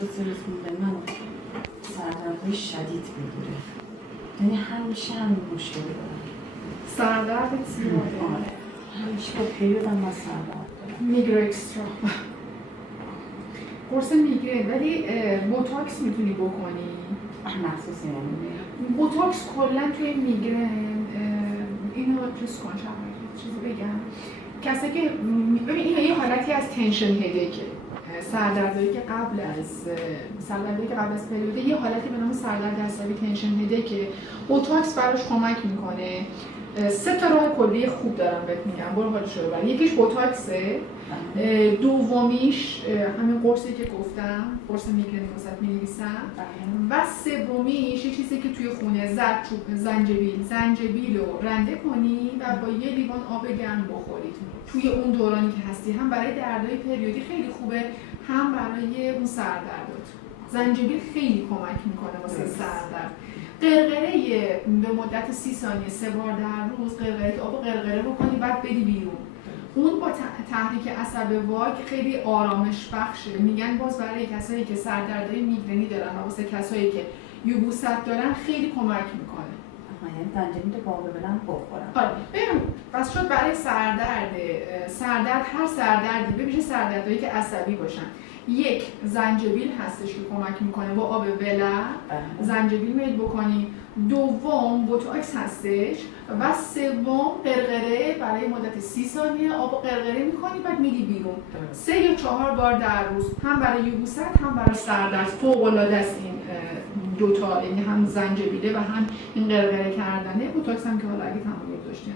دو سه روز مونده من سردردهای شدید میگیره، یعنی همیشه همین مشکل دارم. سردرد زیاده؟ آره همیشه با پریودم من سردرد دارم. میگرو اکسترا قرص میگرن، ولی بوتاکس میتونی بکنی؟ مخصوصی نمیدونم. بوتاکس کلا توی میگرن اینو چیز کن، چیزی بگم کسی که ببین این یه حالتی از تنشن هدیکه، سردردی که قبل از پریوده یه حالتی به نام سردرد عصبی تنشن هدیکه. بوتاکس براش کمک میکنه. 3 تا راه کلی خوب دارم بهت میگم، برو حالشو ببر. یکیش بوتاکسه، دومیش همین قرصی که گفتم، قرص میگرنی واسط می‌نویسم، و سومیش یه چیزی که توی خونه زرچوب، زنجبیل رو رنده کنی و با یه لیوان آب گرم بخورید توی اون دورانی که هستی. هم برای دردهای پریودی خیلی خوبه، هم برای اون سردردات. زنجبیل خیلی کمک میکنه واسه سردرد. قرقره به مدت 30 ثانیه 3 بار در روز قرقره آب قرقره بکنی، بعد بدی بیرون. اون با تحریک عصب واگ خیلی آرامش بخشه. میگن باز برای کسایی که سردردهای میگرنی دارن و واسه کسایی که یبوست دارن خیلی کمک میکنه. یعنی زنجبیل با آب بلند بخورم. آره ببین بس شد برای سردرد هر سردردی ببینید سردردهایی که عصبی باشن. یک زنجبیل هستش که کمک میکنه با آب ولع زنجبیل میل بکنی. دوم بوتاکس هستش و سوم قرقره برای مدت 30 ثانیه آب قرقره میکنی بعد میری بیرون. 3 یا 4 بار در روز، هم برای یبوست هم برای سردرد فوق العاده است این دوتا، یعنی هم زنجبیله و هم این قرقره کردنه. بوتاکس هم که حالا اگه تمایل داشتین